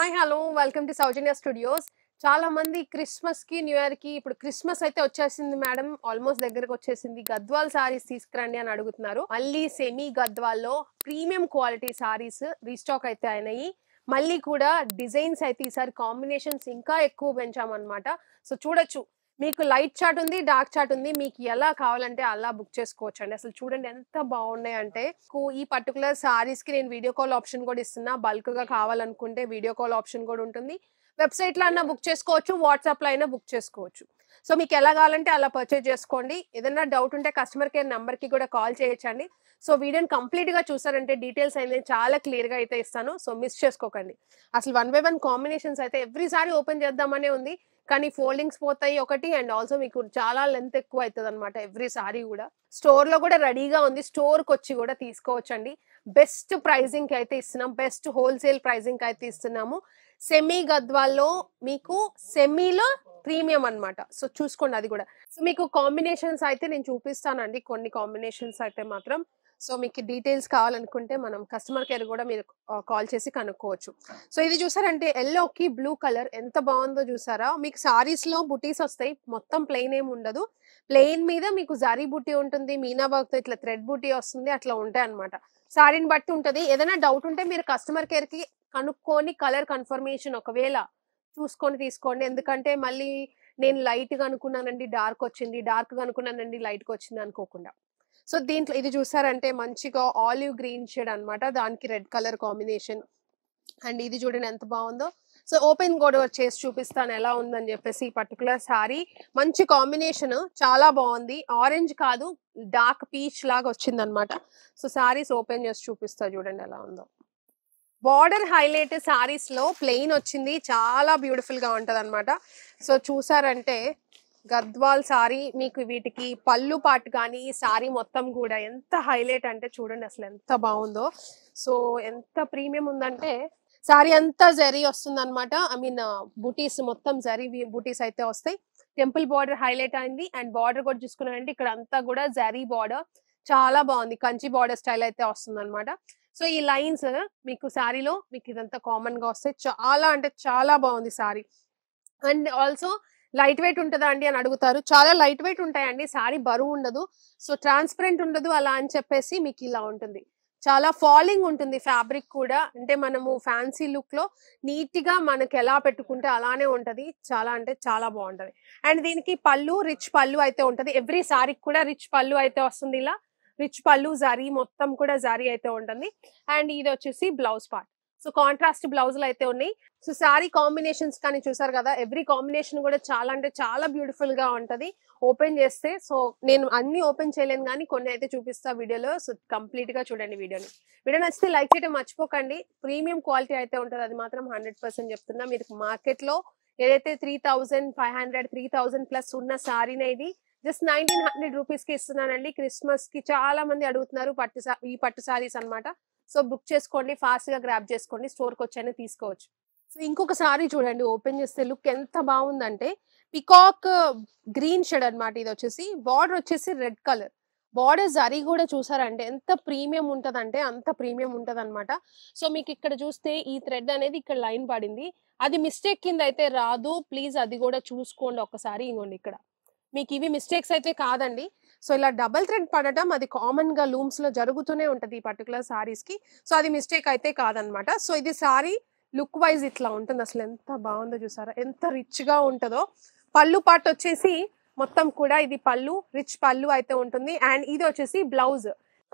Hi hello welcome to Soujanya studios. చాలా మంది Christmas కి న్యూ ఇయర్ కి ఇప్పుడు క్రిస్మస్ అయితే వచ్చేసింది మేడం, ఆల్మోస్ట్ దగ్గరకు వచ్చేసింది, గద్వాల్ సారీస్ తీసుకురండి అని అడుగుతున్నారు. మళ్ళీ సెమీ గద్వాల్లో ప్రీమియం క్వాలిటీ సారీస్ రీస్టాక్ అయితే అయినాయి. మళ్ళీ కూడా డిజైన్స్ అయితే ఈసారి కాంబినేషన్స్ ఇంకా ఎక్కువ పెంచామన్నమాట. సో చూడొచ్చు, మీకు లైట్ చార్ట్ ఉంది, డార్క్ చార్ట్ ఉంది, మీకు ఎలా కావాలంటే అలా బుక్ చేసుకోవచ్చు అండి. అసలు చూడండి ఎంత బాగున్నాయి అంటే, ఈ పర్టికులర్ సారీస్ కి నేను వీడియో కాల్ ఆప్షన్ కూడా ఇస్తున్నా. బల్క్ గా కావాలనుకుంటే వీడియో కాల్ ఆప్షన్ కూడా ఉంటుంది. వెబ్సైట్ లో అయినా బుక్ చేసుకోవచ్చు, వాట్సాప్ లో అయినా బుక్ చేసుకోవచ్చు. సో మీకు ఎలా కావాలంటే అలా పర్చేజ్ చేసుకోండి. ఏదైనా డౌట్ ఉంటే కస్టమర్ కేర్ నెంబర్ కి కూడా కాల్ చేయొచ్చండి. సో వీడియోని కంప్లీట్ గా చూసారంటే డీటెయిల్స్ అనేది చాలా క్లియర్ గా అయితే ఇస్తాను. సో మిస్ చేసుకోకండి. అసలు 1 బై 1 కాంబినేషన్స్ అయితే ఎవ్రీసారి ఓపెన్ చేద్దామనే ఉంది, కానీ ఫోల్డింగ్స్ పోతాయి ఒకటి, అండ్ ఆల్సో మీకు చాలా లెంత్ ఎక్కువ అవుతుంది అనమాట ఎవ్రీ సారీ కూడా. స్టోర్ లో కూడా రెడీగా ఉంది, స్టోర్ కి వచ్చి కూడా తీసుకోవచ్చండి. బెస్ట్ ప్రైజింగ్ కి అయితే ఇస్తున్నాం, బెస్ట్ హోల్సేల్ ప్రైజింగ్ కి అయితే ఇస్తున్నాము. సెమీ గద్వాల్లో మీకు సెమీలో ప్రీమియం అన్నమాట. సో చూసుకోండి అది కూడా. సో మీకు కాంబినేషన్స్ అయితే నేను చూపిస్తానండి, కొన్ని కాంబినేషన్స్ అయితే మాత్రం. సో మీకు డీటెయిల్స్ కావాలనుకుంటే మనం కస్టమర్ కేర్ కూడా మీరు కాల్ చేసి కనుక్కోవచ్చు. సో ఇది చూసారంటే ఎల్లోకి బ్లూ కలర్ ఎంత బాగుందో చూసారా. మీకు సారీస్ లో బుటీస్ వస్తాయి, మొత్తం ప్లెయిన్ ఏమి ఉండదు. ప్లెయిన్ మీద మీకు జరీ బుటీ ఉంటుంది, మీనా వర్క్ తో ఇట్లా థ్రెడ్ బుటీ వస్తుంది, అట్లా ఉంటాయి అనమాట. సారీని బట్టి ఉంటది. ఏదైనా డౌట్ ఉంటే మీరు కస్టమర్ కేర్ కి కనుక్కొని కలర్ కన్ఫర్మేషన్ ఒకవేళ చూసుకొని తీసుకోండి. ఎందుకంటే మళ్ళీ నేను లైట్ గా అనుకున్నానండి డార్క్ వచ్చింది, డార్క్ గా అనుకున్నానండి లైట్ గా వచ్చింది అనుకోకుండా. సో దీంట్లో ఇది చూసారంటే మంచిగా ఆలివ్ గ్రీన్ షేడ్ అన్నమాట, దానికి రెడ్ కలర్ కాంబినేషన్. అండ్ ఇది చూడండి ఎంత బాగుందో. సో ఓపెన్ కూడా చేసి చూపిస్తాను ఎలా ఉందని చెప్పేసి. ఈ పర్టికులర్ సారీ మంచి కాంబినేషన్, చాలా బాగుంది. ఆరెంజ్ కాదు, డార్క్ పీచ్ లాగా వచ్చింది అనమాట. సో సారీస్ ఓపెన్ చేసి చూపిస్తా, చూడండి ఎలా ఉందో. బార్డర్ హైలైట్ సారీస్ లో ప్లెయిన్ వచ్చింది, చాలా బ్యూటిఫుల్ గా ఉంటది అనమాట. సో చూసారంటే గద్వాల్ సారీ మీకు వీటికి పళ్ళు పాటు కానీ సారీ మొత్తం కూడా ఎంత హైలైట్ అంటే చూడండి అసలు ఎంత బాగుందో. సో ఎంత ప్రీమియం ఉందంటే సారీ అంతా జరీ వస్తుంది అనమాట. ఐ మీన్ బుటీస్ మొత్తం జరీ బుటీస్ అయితే వస్తాయి. టెంపుల్ బార్డర్ హైలైట్ అయింది, అండ్ బార్డర్ కూడా చూసుకున్నారంటే ఇక్కడ అంతా కూడా జరీ బార్డర్ చాలా బాగుంది, కంచి బార్డర్ స్టైల్ అయితే వస్తుంది అనమాట. సో ఈ లైన్స్ మీకు సారీలో మీకు ఇదంతా కామన్ గా వస్తాయి. చాలా అంటే చాలా బాగుంది sorry. And also light weight ఉంటుందా అండి అని అడుగుతారు. చాలా లైట్ వెయిట్ ఉంటాయండి, సారీ బరువు ఉండదు, సో ట్రాన్స్పరెంట్ ఉండదు అలా అని చెప్పేసి మీకు ఇలా ఉంటుంది. చాలా ఫాలింగ్ ఉంటుంది ఫ్యాబ్రిక్ కూడా, అంటే మనము ఫ్యాన్సీ లుక్ లో నీట్ గా మనకి ఎలా పెట్టుకుంటే అలానే ఉంటది. చాలా అంటే చాలా బాగుంటది. అండ్ దీనికి పళ్ళు రిచ్ పళ్ళు అయితే ఉంటది. ఎవ్రీ సారీకి కూడా రిచ్ పళ్ళు అయితే వస్తుంది. ఇలా రిచ్ పళ్ళు జరీ మొత్తం కూడా జరీ అయితే ఉంటుంది. అండ్ ఇది వచ్చేసి బ్లౌజ్ పార్ట్. సో కాంట్రాస్ట్ బ్లౌజులు అయితే ఉన్నాయి. సో శారీ కాంబినేషన్స్ కానీ చూసారు కదా, ఎవ్రీ కాంబినేషన్ కూడా చాలా అంటే చాలా బ్యూటిఫుల్ గా ఉంటది ఓపెన్ చేస్తే. సో నేను అన్ని ఓపెన్ చేయలేను కానీ కొన్ని అయితే చూపిస్తా వీడియోలో. సో కంప్లీట్ గా చూడండి వీడియోని. వీడియో నచ్చితే లైక్ చేయడం మర్చిపోకండి. ప్రీమియం క్వాలిటీ అయితే ఉంటుంది, అది మాత్రం 100% చెప్తున్నా. మీరు మార్కెట్ లో ఏదైతే 3500 3000 ప్లస్ ఉన్న సారీనే ఇది జస్ట్ 1900 రూపీస్ కి ఇస్తున్నానండి. క్రిస్మస్ కి చాలా మంది అడుగుతున్నారు ఈ పట్టు సారీస్ అన్నమాట. సో బుక్ చేసుకోండి, ఫాస్ట్ గా గ్రాప్ చేసుకోండి, స్టోర్ కి వచ్చానే తీసుకోవచ్చు. సో ఇంకొక సారీ చూడండి, ఓపెన్ చేస్తే లుక్ ఎంత బాగుందంటే పికాక్ గ్రీన్ షేడ్ అన్నమాట. ఇది వచ్చేసి బార్డర్ వచ్చేసి రెడ్ కలర్, బార్డర్ జరీ కూడా చూసారంటే ఎంత ప్రీమియం ఉంటదంటే అంత ప్రీమియం ఉంటది అనమాట. సో మీకు ఇక్కడ చూస్తే ఈ థ్రెడ్ అనేది ఇక్కడ లైన్ పడింది, అది మిస్టేక్ కింద అయితే రాదు, ప్లీజ్ అది కూడా చూసుకోండి ఒకసారి. ఇంకోండి ఇక్కడ మీకు ఇవి మిస్టేక్స్ అయితే కాదండి. సో ఇలా డబల్ థ్రెడ్ పడటం అది కామన్ గా లూమ్స్ లో జరుగుతూనే ఉంటది ఈ పర్టికులర్ సారీస్ కి. సో అది మిస్టేక్ అయితే కాదనమాట. సో ఇది సారీ లుక్ వైజ్ ఇట్లా ఉంటుంది. అసలు ఎంత బాగుందో చూసారా, ఎంత రిచ్ గా ఉంటుందో. పళ్ళు పార్ట్ వచ్చేసి మొత్తం కూడా ఇది పళ్ళు, రిచ్ పళ్ళు అయితే ఉంటుంది. అండ్ ఇది వచ్చేసి బ్లౌజ్.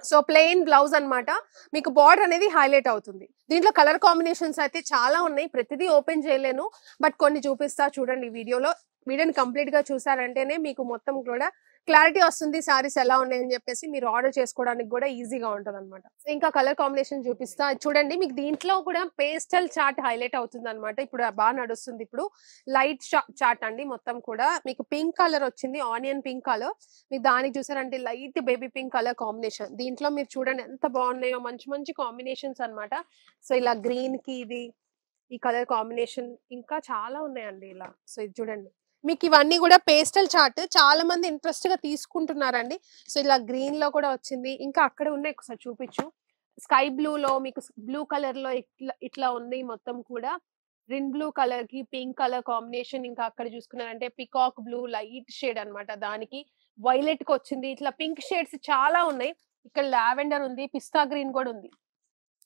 సో ప్లెయిన్ బ్లౌజ్ అన్నమాట. మీకు బార్డర్ అనేది హైలైట్ అవుతుంది. దీంట్లో కలర్ కాంబినేషన్స్ అయితే చాలా ఉన్నాయి, ప్రతిదీ ఓపెన్ చేయలేను, బట్ కొన్ని చూపిస్తా చూడండి వీడియోలో. వీడియోని కంప్లీట్ గా చూసారంటేనే మీకు మొత్తం కూడా క్లారిటీ వస్తుంది సారీస్ ఎలా ఉన్నాయని చెప్పేసి. మీరు ఆర్డర్ చేసుకోవడానికి కూడా ఈజీగా ఉంటుంది అనమాట. ఇంకా కలర్ కాంబినేషన్ చూపిస్తా చూడండి. మీకు దీంట్లో కూడా పేస్టల్ చార్ట్ హైలైట్ అవుతుంది అనమాట. ఇప్పుడు బాగా నడుస్తుంది ఇప్పుడు లైట్ చార్ట్ అండి. మొత్తం కూడా మీకు పింక్ కలర్ వచ్చింది, ఆనియన్ పింక్ కలర్. మీకు దానికి చూసారంటే light baby pink colour combination. దీంట్లో మీరు చూడండి ఎంత బాగున్నాయో, మంచి మంచి కాంబినేషన్స్ అనమాట. సో ఇలా గ్రీన్ కి ఇది ఈ కలర్ కాంబినేషన్ ఇంకా చాలా ఉన్నాయండి ఇలా. సో ఇది చూడండి, మీకు ఇవన్నీ కూడా పేస్టల్ చార్ట్ చాలా మంది ఇంట్రెస్ట్ గా తీసుకుంటున్నారండి. సో ఇలా గ్రీన్ లో కూడా వచ్చింది, ఇంకా అక్కడ ఉన్నాయి ఒకసారి చూపించు. స్కై బ్లూ లో మీకు బ్లూ కలర్ లో ఇట్లా ఇట్లా ఉంది మొత్తం కూడా. గ్రీన్ బ్లూ కలర్ కి పింక్ కలర్ కాంబినేషన్, ఇంకా అక్కడ చూసుకున్నారంటే పికాక్ బ్లూ లైట్ షేడ్ అన్నమాట, దానికి వైలెట్ కి వచ్చింది. ఇట్లా పింక్ షేడ్స్ చాలా ఉన్నాయి. ఇక్కడ లావెండర్ ఉంది, పిస్తా గ్రీన్ కూడా ఉంది.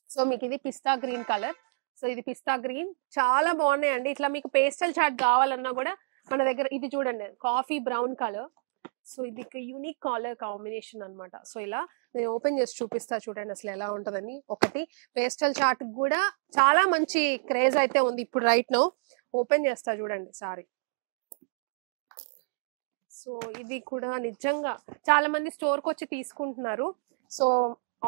సో మీకు ఇది పిస్తా గ్రీన్ కలర్. సో ఇది పిస్తా గ్రీన్ చాలా బాగున్నాయండి. ఇట్లా మీకు పేస్టల్ చార్ట్ కావాలన్నా కూడా మన దగ్గర ఇది చూడండి, కాఫీ బ్రౌన్ కలర్. సో ఇది యూనిక్ కలర్ కాంబినేషన్ అన్నమాట. సో ఇలా నేను ఓపెన్ చేసి చూపిస్తా చూడండి అసలు ఎలా ఉంటుందని. ఒకటి పేస్టల్ చార్ట్ కూడా చాలా మంచి క్రేజ్ అయితే ఉంది ఇప్పుడు రైట్ నౌ. ఓపెన్ చేస్తా చూడండి సారీ. సో ఇది కూడా నిజంగా చాలా మంది స్టోర్కి వచ్చి తీసుకుంటున్నారు. సో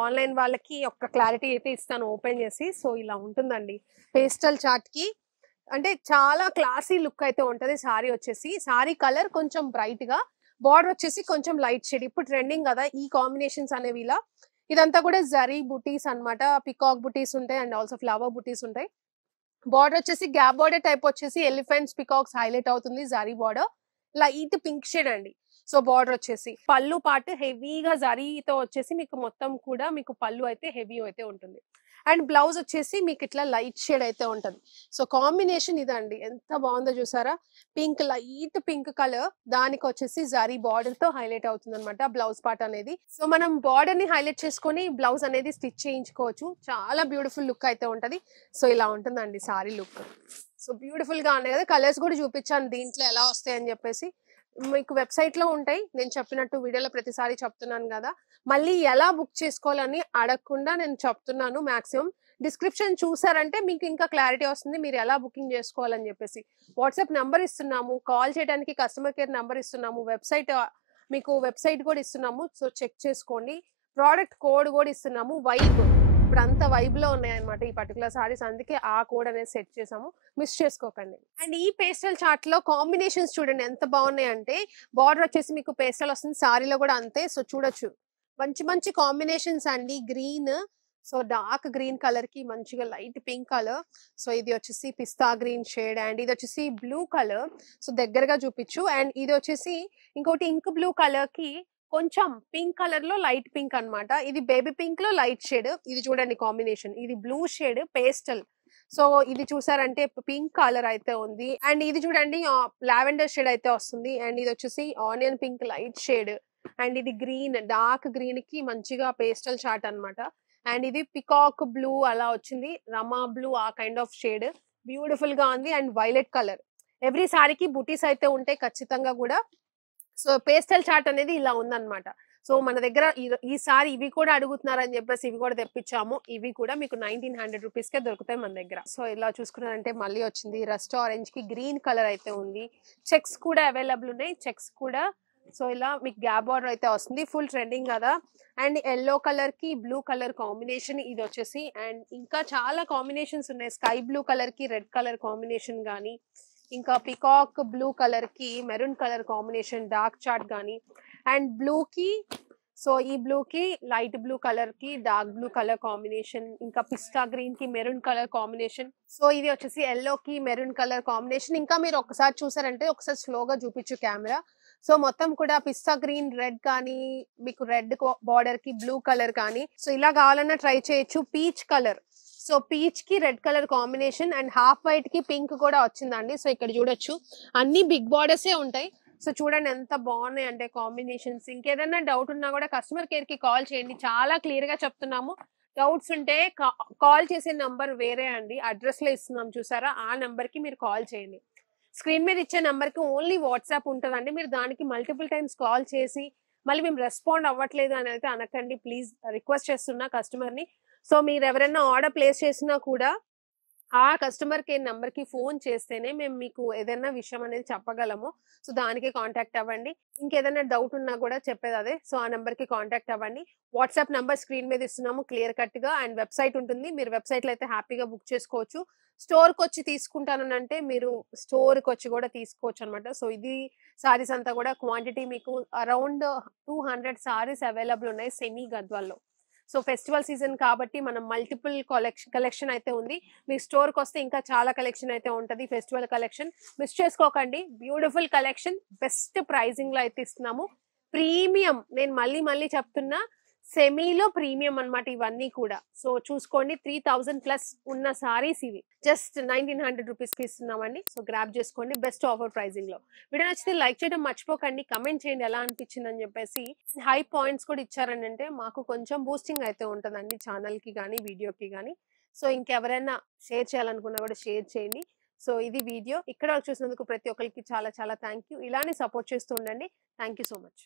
ఆన్లైన్ వాళ్ళకి ఒక క్లారిటీ అయితే ఇస్తాను ఓపెన్ చేసి. సో ఇలా ఉంటుందండి పేస్టల్ చార్ట్ కి, అంటే చాలా క్లాసీ లుక్ అయితే ఉంటది. సారీ వచ్చేసి సారీ కలర్ కొంచెం బ్రైట్ గా, బార్డర్ వచ్చేసి కొంచెం లైట్ షేడ్. ఇప్పుడు ట్రెండింగ్ కదా ఈ కాంబినేషన్స్ అనేవి. ఇలా ఇదంతా కూడా జరీ బుటీస్ అన్నమాట, పికాక్ బుటీస్ ఉంటాయి అండ్ ఆల్సో ఫ్లవర్ బుటీస్ ఉంటాయి. బార్డర్ వచ్చేసి గ్యాప్ బార్డర్ టైప్ వచ్చేసి ఎలిఫెంట్స్ పికాక్స్ హైలైట్ అవుతుంది. Zari border light pink shade అండి. సో బార్డర్ వచ్చేసి పళ్ళు పార్ట్ హెవీగా జరీతో వచ్చేసి మీకు మొత్తం కూడా మీకు పళ్ళు అయితే హెవీ అయితే ఉంటుంది. అండ్ బ్లౌజ్ వచ్చేసి మీకు ఇట్లా లైట్ షేడ్ అయితే ఉంటది. సో కాంబినేషన్ ఇదండి, ఎంత బాగుందో చూసారా. పింక్ లైట్ పింక్ కలర్, దానికి వచ్చేసి జరీ బార్డర్ తో హైలైట్ అవుతుంది అనమాట బ్లౌజ్ పార్ట్ అనేది. సో మనం బార్డర్ ని హైలైట్ చేసుకొని బ్లౌజ్ అనేది స్టిచ్ చేయించుకోవచ్చు. చాలా బ్యూటిఫుల్ లుక్ అయితే ఉంటది. సో ఇలా ఉంటుందండి సారీ లుక్. సో బ్యూటిఫుల్ గా ఉన్నాయి కదా. కలర్స్ కూడా చూపించాను దీంట్లో ఎలా వస్తాయి అని చెప్పేసి. మీకు వెబ్సైట్ లో ఉంటాయి, నేను చెప్పినట్టు వీడియోలో ప్రతిసారి చెప్తున్నాను కదా. మళ్ళీ ఎలా బుక్ చేసుకోవాలని అడగకుండా నేను చెప్తున్నాను. మాక్సిమం డిస్క్రిప్షన్ చూసారంటే మీకు ఇంకా క్లారిటీ వస్తుంది మీరు ఎలా బుకింగ్ చేసుకోవాలని చెప్పేసి. వాట్సాప్ నంబర్ ఇస్తున్నాము, కాల్ చేయడానికి కస్టమర్ కేర్ నంబర్ ఇస్తున్నాము, మీకు వెబ్సైట్ కూడా ఇస్తున్నాము. సో చెక్ చేసుకోండి. ప్రోడక్ట్ కోడ్ కూడా ఇస్తున్నాము, వైబ్. ఇప్పుడు అంత వైబ్ లో ఉన్నాయి అనమాట ఈ పర్టికులర్ సారీస్, అందుకే ఆ కోడ్ అనేది సెట్ చేసాము, మిస్ చేసుకోకండి. అండ్ ఈ పేస్టల్ చార్ట్ లో కాంబినేషన్స్ చూడండి ఎంత బాగున్నాయి అంటే, బార్డర్ వచ్చేసి మీకు పేస్టల్ వస్తుంది, సారీలో కూడా అంతే. సో చూడొచ్చు మంచి మంచి కాంబినేషన్స్ అండి. Green, so dark green colour కి మంచిగా లైట్ పింక్ కలర్. సో ఇది వచ్చేసి పిస్తా గ్రీన్ షేడ్ అండ్ ఇది వచ్చేసి బ్లూ కలర్. సో దగ్గరగా చూపించు. అండ్ ఇది వచ్చేసి ఇంకోటి ఇంక్ బ్లూ కలర్ కి కొంచెం పింక్ కలర్ లో లైట్ పింక్ అన్నమాట. ఇది బేబీ పింక్ లో లైట్ షేడ్. ఇది చూడండి కాంబినేషన్, ఇది బ్లూ షేడ్ పేస్టల్. సో ఇది చూసారంటే పింక్ కలర్ అయితే ఉంది. అండ్ ఇది చూడండి లావెండర్ షేడ్ అయితే వస్తుంది. అండ్ ఇది వచ్చేసి onion pink light shade. And ఇది గ్రీన్, డార్క్ గ్రీన్ కి మంచిగా పేస్టల్ చార్ట్ అన్నమాట. అండ్ ఇది పికాక్ బ్లూ అలా వచ్చింది, రమా బ్లూ ఆ కైండ్ ఆఫ్ షేడ్. బ్యూటిఫుల్ గా ఉంది. And violet colour. ఎవ్రీ సారీకి బుటీస్ అయితే ఉంటాయి ఖచ్చితంగా కూడా. సో పేస్టల్ చార్ట్ అనేది ఇలా ఉందన్నమాట. సో మన దగ్గర ఈసారి ఇవి కూడా అడుగుతున్నారని చెప్పేసి ఇవి కూడా తెప్పించాము. ఇవి కూడా మీకు 1900 రూపీస్ కే దొరుకుతాయి మన దగ్గర. సో ఇలా చూసుకున్నారంటే మళ్ళీ వచ్చింది రస్ట్ ఆరెంజ్ కి గ్రీన్ కలర్ అయితే ఉంది. చెక్స్ కూడా అవైలబుల్ ఉన్నాయి, చెక్స్ కూడా. సో ఇలా మీకు గ్యాప్ బార్డర్ అయితే వస్తుంది, ఫుల్ ట్రెండింగ్ కదా. అండ్ ఎల్లో కలర్ కి బ్లూ కలర్ కాంబినేషన్ ఇది వచ్చేసి. అండ్ ఇంకా చాలా కాంబినేషన్స్ ఉన్నాయి, స్కై బ్లూ కలర్ కి రెడ్ కలర్ కాంబినేషన్ గానీ, ఇంకా పికాక్ బ్లూ కలర్ కి maroon colour combination dark chart గానీ, అండ్ బ్లూ కి, సో ఈ బ్లూ కి లైట్ బ్లూ కలర్ కి డార్క్ బ్లూ కలర్ కాంబినేషన్, ఇంకా పిస్తా గ్రీన్ కి మెరూన్ కలర్ కాంబినేషన్. సో ఇది వచ్చేసి ఎల్లో కి మెరూన్ కలర్ కాంబినేషన్. ఇంకా మీరు ఒకసారి చూసారంటే ఒకసారి స్లోగా చూపించు కెమెరా. సో మొత్తం కూడా పిస్తా గ్రీన్ రెడ్ కానీ, మీకు రెడ్ బార్డర్ కి బ్లూ కలర్ కానీ, సో ఇలా కావాలన్నా ట్రై చేయొచ్చు. పీచ్ కలర్, సో పీచ్ కి red colour combination and half white కి పింక్ కూడా వచ్చిందండి. సో ఇక్కడ చూడొచ్చు అన్ని బిగ్ బార్డర్సే ఉంటాయి. సో చూడండి ఎంత బాగున్నాయి అంటే కాంబినేషన్స్. ఇంకేదైనా డౌట్ ఉన్నా కూడా కస్టమర్ కేర్ కి కాల్ చేయండి, చాలా క్లియర్ గా చెప్తున్నాము. డౌట్స్ ఉంటే కాల్ చేసే నంబర్ వేరే అండి, అడ్రస్ లో ఇస్తున్నాం చూసారా, ఆ నంబర్ కి మీరు కాల్ చేయండి. స్క్రీన్ మీద ఇచ్చే నంబర్ కి ఓన్లీ వాట్సాప్ ఉంటుందండి, మీరు దానికి మల్టిపుల్ టైమ్స్ కాల్ చేసి మళ్ళీ మేము రెస్పాండ్ అవ్వట్లేదు అని అయితే అనకండి ప్లీజ్, రిక్వెస్ట్ చేస్తున్నా కస్టమర్ ని. సో మీరు ఎవరైనా ఆర్డర్ ప్లేస్ చేసినా కూడా ఆ కస్టమర్ కేర్ నంబర్ కి ఫోన్ చేస్తేనే మేము మీకు ఏదైనా విషయం అనేది చెప్పగలము. సో దానికి కాంటాక్ట్ అవ్వండి. ఇంకేదైనా డౌట్ ఉన్నా కూడా చెప్పేది అదే. సో ఆ నెంబర్ కి కాంటాక్ట్ అవ్వండి. వాట్సాప్ నంబర్ స్క్రీన్ మీద ఇస్తున్నాము క్లియర్ కట్ గా. అండ్ వెబ్సైట్ ఉంటుంది, మీరు వెబ్సైట్ లో అయితే హ్యాపీగా బుక్ చేసుకోవచ్చు. స్టోర్ కి వచ్చి తీసుకుంటానంటే మీరు స్టోర్ కి వచ్చి కూడా తీసుకోవచ్చు అనమాట. సో ఇది సారీస్ అంతా కూడా క్వాంటిటీ మీకు అరౌండ్ 200 సారీస్ అవైలబుల్ ఉన్నాయి సెమీ గద్వాల్లో. సో ఫెస్టివల్ సీజన్ కాబట్టి మనం మల్టిపుల్ కలెక్షన్ అయితే ఉంది. మీ స్టోర్కి వస్తే ఇంకా చాలా కలెక్షన్ అయితే ఉంటుంది, ఫెస్టివల్ కలెక్షన్ మిస్ చేసుకోకండి. బ్యూటిఫుల్ కలెక్షన్, బెస్ట్ ప్రైజింగ్ లో అయితే ఇస్తున్నాము. ప్రీమియం, నేను మళ్ళీ చెప్తున్నా, సెమీలో ప్రీమియం అన్నమాట ఇవన్నీ కూడా. సో చూసుకోండి 3000+ ఉన్న సారీస్ ఇవి. జస్ట్ 1900 రూపీస్‌కి ఇస్తున్నామండి. సో గ్రాబ్ చేసుకోండి బెస్ట్ ఆఫర్ ప్రైజింగ్‌లో. వీడియో నచ్చితే లైక్ చేయడం మర్చిపోకండి. కమెంట్ చేయండి ఎలా అనిపించిందని చెప్పేసి. హై పాయింట్స్ కూడా ఇచ్చారని అంటే మాకు కొంచెం బూస్టింగ్ అయితే ఉంటదండి ఛానల్‌కి గానీ, వీడియోకి గానీ. సో ఇంకెవరైనా షేర్ చేయాలనుకున్నా కూడా షేర్ చేయండి. సో ఇది వీడియో. ఇక్కడ వరకు చూసినందుకు ప్రతి ఒక్కరికి చాలా చాలా థాంక్ యూ. ఇలానే సపోర్ట్ చేస్తూ ఉండండి. Thank you so much.